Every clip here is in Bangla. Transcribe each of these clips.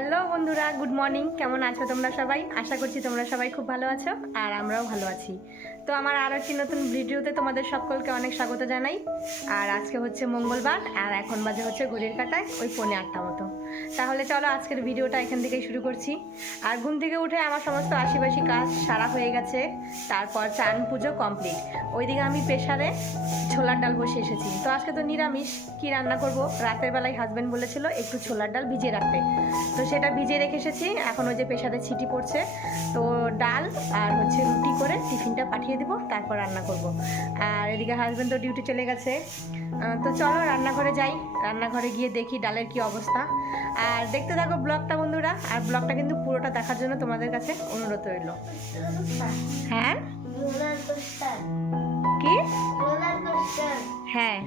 হ্যালো বন্ধুরা, গুড মর্নিং। কেমন আছো তোমরা সবাই? আশা করছি তোমরা সবাই খুব ভালো আছো আর আমরাও ভালো আছি। তো আমার আরও একটি নতুন ভিডিওতে তোমাদের সকলকে অনেক স্বাগত জানাই। আর আজকে হচ্ছে মঙ্গলবার আর এখন বাজে হচ্ছে ঘড়ির কাঁটায় ওই 7:45 মতো। তাহলে চলো আজকের ভিডিওটা এখান থেকেই শুরু করছি। আর ঘুম থেকে উঠে আমার সমস্ত আশিবাসী কাজ সারা হয়ে গেছে। তারপর চান পুজো কমপ্লিট। ওইদিকে আমি প্রেসারে ছোলার ডাল বসে এসেছি। তো আজকে তো নিরামিষ, কি রান্না করব? রাতের বেলায় হাজব্যান্ড বলেছিল একটু ছোলার ডাল ভিজিয়ে রাখতে, তো সেটা ভিজিয়ে রেখে এসেছি। এখন ওই যে প্রেসারে ছিটি পড়ছে, তো ডাল আর হচ্ছে রুটি করে টিফিনটা পাঠিয়ে দিব, তারপর রান্না করব। আর এদিকে হাজব্যান্ড তো ডিউটি চলে গেছে। তো চলো রান্নাঘরে যাই, রান্নাঘরে গিয়ে দেখি ডালের কি অবস্থা। আর দেখতে থাকো ব্লগটা বন্ধুরা, আর ব্লগটা কিন্তু পুরোটা দেখার জন্য তোমাদের কাছে অনুরোধ রইল। হ্যাঁ কি? হ্যাঁ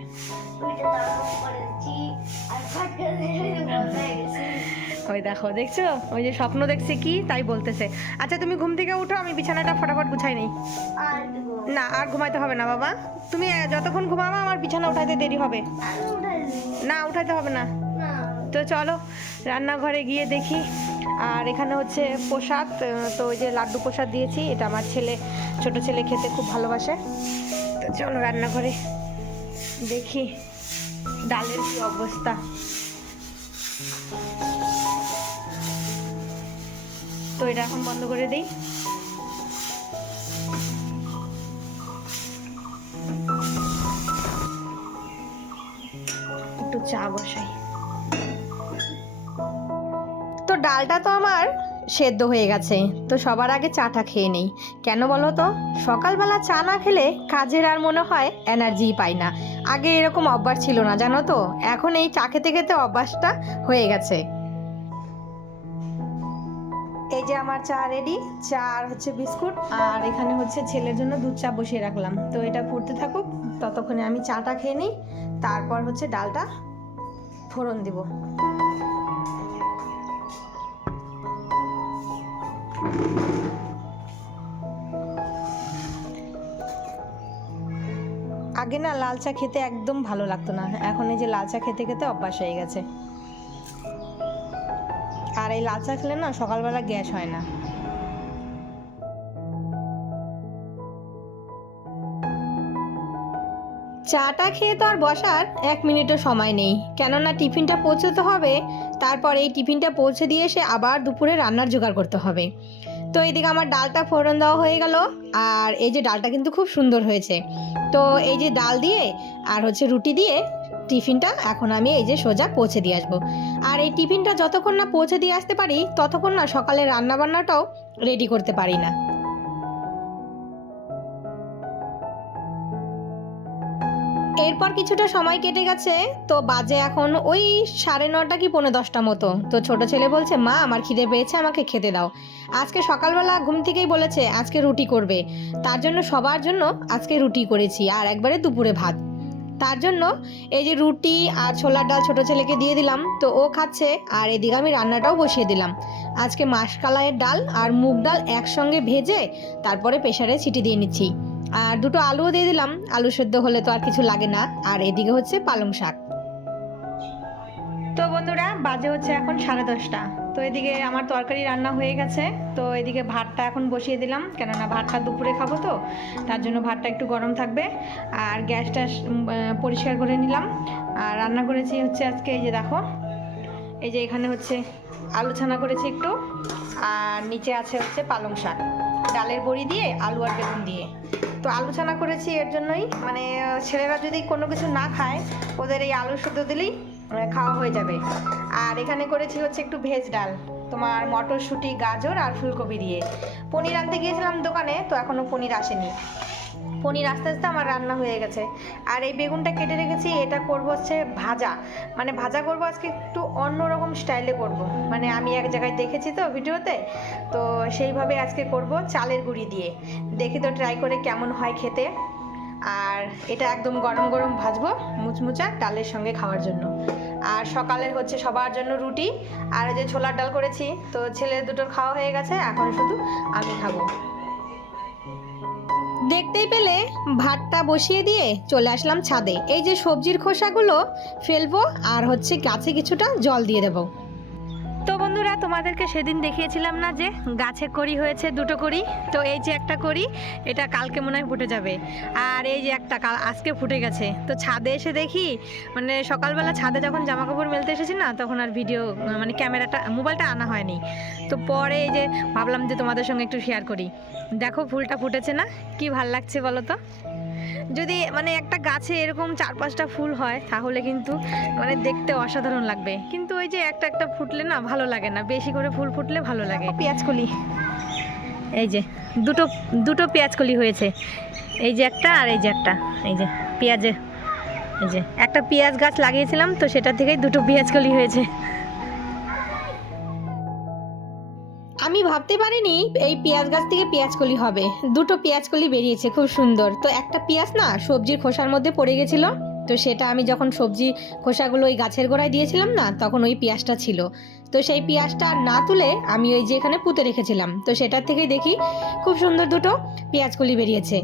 ওই দেখো, দেখছো ওই যে স্বপ্ন দেখছে কি তাই বলতেছে। আচ্ছা তুমি ঘুম থেকে উঠো, আমি বিছানাটা ফটাফট গুছাই নেই। না আর ঘুমাইতে হবে না বাবা, তুমি যতক্ষণ ঘুমাবো আমার বিছানা উঠাইতে দেরি হবে। না উঠাইতে হবে না। তো চলো রান্নাঘরে গিয়ে দেখি। আর এখানে হচ্ছে প্রসাদ, তো ওই যে লাড্ডু প্রসাদ দিয়েছি, এটা আমার ছেলে, ছোট ছেলে খেতে খুব ভালোবাসে। তো চলো রান্নাঘরে দেখি ডালের কি অবস্থা। তো এটা এখন বন্ধ করে দিই। একটু চা বসাই। তো ডালটা তো আমার সেদ্ধ হয়ে গেছে, তো সবার আগে চাটা খেয়ে নেই। কেন বলো তো? সকালবেলা চা না খেলে কাজের আর মনে হয় এনার্জি পাই না। আগে এরকম অভ্যাস ছিল না জানো তো, এখন এই চা খেতে খেতে অভ্যাসটা হয়ে গেছে। এই যে আমার চা রেডি, চা আর হচ্ছে বিস্কুট, আর এখানে হচ্ছে ছেলের জন্য দুধ চা বসিয়ে রাখলাম। তো এটা ফুটতে থাকুক, ততক্ষণে আমি চাটা খেয়ে নিই, তারপর হচ্ছে ডালটা ফোড়ন দিব। আগে না লাল চা খেতে একদম ভালো লাগতো না, এখন এই যে লাল চা খেতে খেতে অভ্যাস হয়ে গেছে। আর এই লাল চা খেলে না সকালবেলা গ্যাস হয় না। চাটা খেয়ে তো আর বসার 1 মিনিটও সময় নেই, কেননা টিফিনটা পৌঁছতে হবে। তারপর এই টিফিনটা পৌঁছে দিয়ে এসে আবার দুপুরে রান্নার জোগাড় করতে হবে। তো এইদিকে আমার ডালটা ফোড়ন দেওয়া হয়ে গেল, আর এই যে ডালটা কিন্তু খুব সুন্দর হয়েছে। তো এই যে ডাল দিয়ে আর হচ্ছে রুটি দিয়ে টিফিনটা এখন আমি এই যে সোজা পৌঁছে দিয়ে আসবো। আর এই টিফিনটা যতক্ষণ না পৌঁছে দিয়ে আসতে পারি ততক্ষণ না সকালে রান্নাবান্নাটাও রেডি করতে পারি না। এরপর কিছুটা সময় কেটে গেছে, তো বাজে এখন ওই 9:30 কি 9:45 মতো। তো ছোট ছেলে বলছে, মা আমার খিদে পেয়েছে, আমাকে খেতে দাও। আজকে সকালবেলা ঘুম থেকেই বলেছে আজকে রুটি করবে, তার জন্য সবার জন্য আজকে রুটি করেছি, আর একবারে দুপুরে ভাত। তার জন্য এই যে রুটি আর ছোলার ডাল ছোট ছেলেকে দিয়ে দিলাম, তো ও খাচ্ছে। আর এদিকে আমি রান্নাটাও বসিয়ে দিলাম। আজকে মাসকলাইয়ের ডাল আর মুগ ডাল একসঙ্গে ভেজে তারপরে প্রেসারে সিটি দিয়ে নিচ্ছি। আর দুটো আলুও দিয়ে দিলাম, আলু সেদ্ধ হলে তো আর কিছু লাগে না। আর এদিকে হচ্ছে পালং শাক। তো বন্ধুরা বাজে হচ্ছে এখন 10:30। তো এদিকে আমার তরকারি রান্না হয়ে গেছে। তো এদিকে ভাতটা এখন বসিয়ে দিলাম, কেননা ভাতটা দুপুরে খাবো, তো তার জন্য ভাতটা একটু গরম থাকবে। আর গ্যাসটা পরিষ্কার করে নিলাম। আর রান্না করেছি হচ্ছে আজকে এই যে দেখো, এই যে এখানে হচ্ছে আলু ছানা করেছি একটু, আর নিচে আছে হচ্ছে পালং শাক ডালের বড়ি দিয়ে, আলু আর বেগুন দিয়ে। তো আলু ছানা করেছি এর জন্যই, মানে ছেলেরা যদি কোনো কিছু না খায় ওদের এই আলু শুদ্ধ দিলেই খাওয়া হয়ে যাবে। আর এখানে করেছি হচ্ছে একটু ভেজ ডাল, তোমার মটরশুঁটি, গাজর আর ফুলকপি দিয়ে। পনির আনতে গিয়েছিলাম দোকানে, তো এখনও পনির আসেনি। পনির আস্তে আস্তে আমার রান্না হয়ে গেছে। আর এই বেগুনটা কেটে রেখেছি, এটা করব হচ্ছে ভাজা, মানে ভাজা করব আজকে একটু অন্যরকম স্টাইলে করব। মানে আমি এক জায়গায় দেখেছি তো ভিডিওতে, তো সেইভাবে আজকে করব চালের গুঁড়ি দিয়ে। দেখি তো ট্রাই করে কেমন হয় খেতে। আর এটা একদম গরম গরম ভাজবো মুচমুচা ডালের সঙ্গে খাওয়ার জন্য। আর সকালের হচ্ছে সবার জন্য রুটি, আর যে ছোলার ডাল করেছি, তো ছেলে দুটোর খাওয়া হয়ে গেছে, এখন শুধু আমি খাবো। দেখতেই পেলে ভাতটা বসিয়ে দিয়ে চলে আসলাম ছাদে। এই যে সবজির খোসাগুলো ফেলবো, আর হচ্ছে গাছে কিছুটা জল দিয়ে দেবো। তো বন্ধুরা, তোমাদেরকে সেদিন দেখিয়েছিলাম না যে গাছে কড়ি হয়েছে, দুটো কড়ি। তো এই যে একটা কড়ি, এটা কালকে মনে হয় ফুটে যাবে। আর এই যে একটা আজকে ফুটে গেছে। তো ছাদে এসে দেখি, মানে সকালবেলা ছাদে যখন জামা কাপড় মেলতে এসেছি না, তখন আর ভিডিও মানে মোবাইলটা আনা হয়নি। তো পরে এই যে ভাবলাম যে তোমাদের সঙ্গে একটু শেয়ার করি। দেখো ফুলটা ফুটেছে না, কি ভাল লাগছে বলো তো। যদি মানে একটা গাছে এরকম 4-5টা ফুল হয় তাহলে কিন্তু মানে দেখতে অসাধারণ লাগবে, কিন্তু ওই যে একটা একটা ফুটলে না ভালো লাগে না, বেশি করে ফুল ফুটলে ভালো লাগে। পেঁয়াজকলি, এই যে দুটো দুটো পেঁয়াজকলি হয়েছে, এই যে একটা আর এই যে একটা, এই যে পেঁয়াজে, এই যে একটা পেঁয়াজ গাছ লাগিয়েছিলাম, তো সেটা থেকেই দুটো পেঁয়াজকলি হয়েছে। আমি ভাবতে পারিনি এই পেঁয়াজ গাছ থেকে পেঁয়াজকলি হবে। দুটো পেঁয়াজকলি বেরিয়েছে, খুব সুন্দর। তো একটা পেঁয়াজ না সবজির খোসার মধ্যে পড়ে গেছিলো, তো সেটা আমি যখন সবজি খোসাগুলো ওই গাছের গোড়ায় দিয়েছিলাম না, তখন ওই পেঁয়াজটা ছিল। তো সেই পেঁয়াজটা না তুলে আমি ওই যে এখানে পুঁতে রেখেছিলাম, তো সেটার থেকেই দেখি খুব সুন্দর দুটো পেঁয়াজকলি বেরিয়েছে।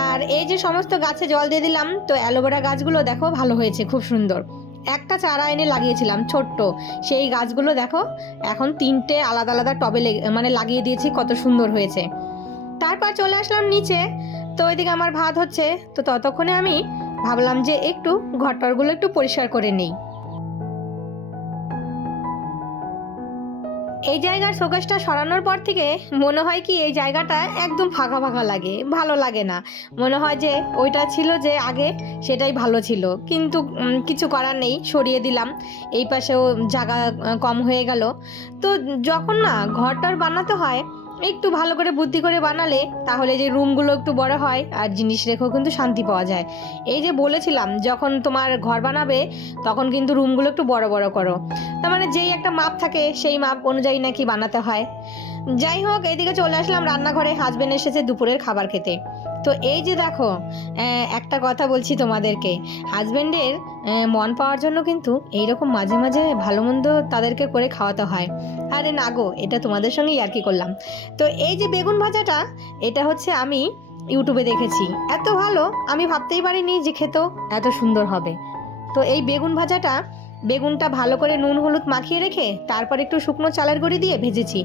আর এই যে সমস্ত গাছে জল দিয়ে দিলাম, তো অ্যালোভেরা গাছগুলো দেখো ভালো হয়েছে, খুব সুন্দর। একটা চারা এনে লাগিয়েছিলাম ছোট্ট, সেই গাছগুলো দেখো এখন 3টে আলাদা আলাদা টবে মানে লাগিয়ে দিয়েছি, কত সুন্দর হয়েছে। তারপর চলে আসলাম নিচে, তো ওইদিকে আমার ভাত হচ্ছে। তো ততক্ষণে আমি ভাবলাম যে একটু ঘরটরগুলো একটু পরিষ্কার করে নিই। এই জায়গার শোকেসটা সরানোর পর থেকে মনে হয় কি এই জায়গাটা একদম ফাঁকা ফাঁকা লাগে, ভালো লাগে না। মনে হয় যে ওইটা ছিল যে আগে সেটাই ভালো ছিল, কিন্তু কিছু করার নেই, সরিয়ে দিলাম। এই পাশেও জায়গা কম হয়ে গেল। তো যখন না ঘরটার বানাতে হয়, একটু ভালো করে বুদ্ধি করে বানালে তাহলে যে রুমগুলো একটু বড় হয় আর জিনিস রেখেও কিন্তু শান্তি পাওয়া যায়। এই যে বলেছিলাম যখন তোমার ঘর বানাবে তখন কিন্তু রুমগুলো একটু বড় বড় করো, তার মানে যেই একটা মাপ থাকে সেই মাপ অনুযায়ী নাকি বানাতে হয়। যাই হোক, এইদিকে চলে আসলাম রান্নাঘরে, হাজবেন্ড এসেছে দুপুরের খাবার খেতে। তো এই যে দেখো, একটা কথা বলছি তোমাদেরকে, হাজবেন্ডের মন পাওয়ার জন্য কিন্তু এইরকম মাঝে মাঝে ভালো মন্দ তাদেরকে করে খাওয়াতে হয়। আরে না গো, এটা তোমাদের সঙ্গেই আর কি করলাম। তো এই যে বেগুন ভাজাটা, এটা হচ্ছে আমি ইউটিউবে দেখেছি, এত ভালো আমি ভাবতেই পারিনি যে খেতেও এত সুন্দর হবে। তো এই বেগুনটা ভালো করে নুন হলুদ মাখিয়ে রেখে তারপর একটু শুকনো চালের গুঁড়ি দিয়ে ভেজেছি,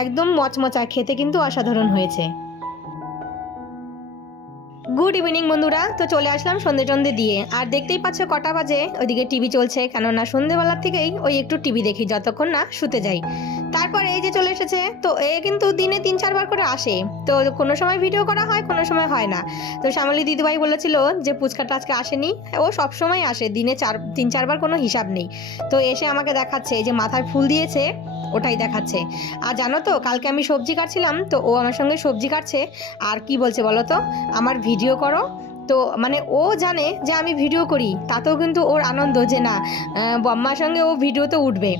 একদম মচমচা, খেতে কিন্তু অসাধারণ হয়েছে। গুড ইভিনিং বন্ধুরা, তো চলে আসলাম সন্ধে টন্ধে দিয়ে। আর দেখতেই পাচ্ছ কটা বাজে, ওইদিকে টিভি চলছে, কেননা সন্ধেবেলার থেকেই ওই একটু টিভি দেখি যতক্ষণ না শুতে যাই। তারপরে এই যে চলে এসেছে, তো এ কিন্তু দিনে 3-4 বার করে আসে। তো কোনো সময় ভিডিও করা হয়, কোনো সময় হয় না। তো শ্যামলী দিদিভাই বলেছিল যে পুচকাটা আজকে আসেনি, ও সব সময় আসে, দিনে 3-4 বার কোনো হিসাব নেই। তো এসে আমাকে দেখাচ্ছে যে মাথায় ফুল দিয়েছে, ওটাই দেখাচ্ছে। আর জানো তো, কালকে আমি সবজি কাটছিলাম, তো ও আমার সঙ্গে সবজি কাটছে, আর কি বলছে বলো তো, আমার ভিডিও করো। তো মানে ও জানে যে আমি ভিডিও করি, তাতেও কিন্তু ওর আনন্দ যে না, বম্মার সঙ্গে ও ভিডিওতে উঠবে।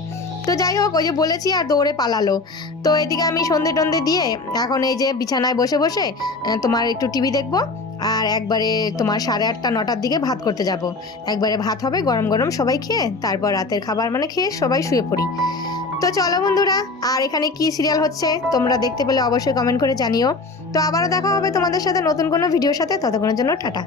তো যাই হোক, ওই যে বলেছি আর দৌড়ে পালালো। তো এদিকে আমি সন্ধে টন্ধে দিয়ে এখন এই যে বিছানায় বসে বসে তোমার একটু টিভি দেখবো, আর একবারে তোমার 8:30-9টার দিকে ভাত করতে যাব। একবারে ভাত হবে গরম গরম, সবাই খেয়ে তারপর রাতের খাবার মানে খেয়ে সবাই শুয়ে পড়ি। তো চলো বন্ধুরা, আর এখানে কি সিরিয়াল হচ্ছে তোমরা দেখতে পেলে অবশ্যই কমেন্ট করে জানিও। তো আবারও দেখা হবে তোমাদের সাথে নতুন কোনো ভিডিওর সাথে, ততক্ষণের জন্য টাটা।